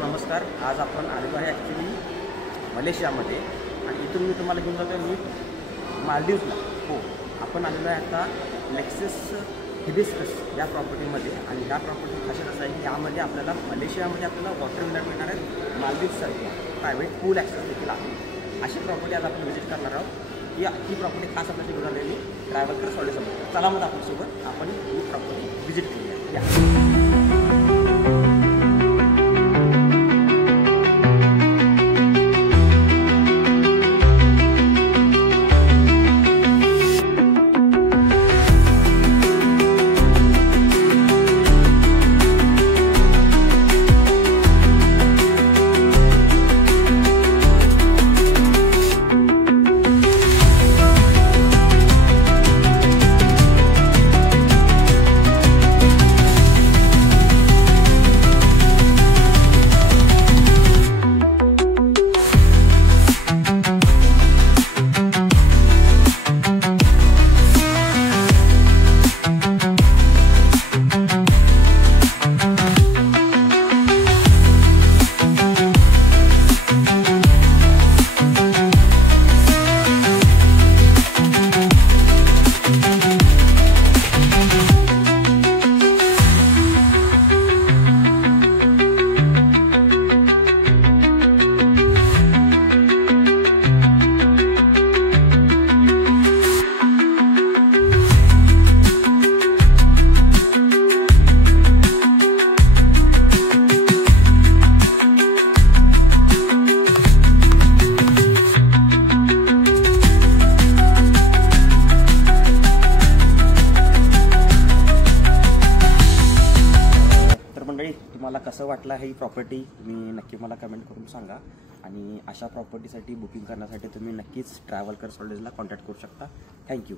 नमस्कार. आज आपण आलेलो आहे ॲक्च्युली मलेशियामध्ये आणि इथून मी तुम्हाला घेऊन जातो मी मालदीवला. हो, आपण आलेलो आहे आता लेक्सस हिबिस्कस या प्रॉपर्टीमध्ये. आणि ह्या प्रॉपर्टी खासियत असं आहे की यामध्ये आपल्याला मलेशियामध्ये आपल्याला वॉटर विला मिळणार आहे. मालदीवसारखी प्रायव्हेट पूल ॲक्सेस देखील आहे. अशी प्रॉपर्टी आज आपण व्हिजिट करणार आहोत. ही प्रॉपर्टी खास आपल्याशी घेऊन आलेली ट्रॅव्हल सॉलिडसोबत. चला मग आपल्यासोबत आपण ही प्रॉपर्टी व्हिजिट करूया. तुम्हाला कसं वाटलं ही प्रॉपर्टी मी नक्की मला कमेंट करून सांगा. आणि अशा प्रॉपर्टीसाठी बुकिंग करण्यासाठी तुम्ही नक्कीच ट्रॅव्हल सॉलिड्सला कॉन्टॅक्ट करू शकता. थँक्यू.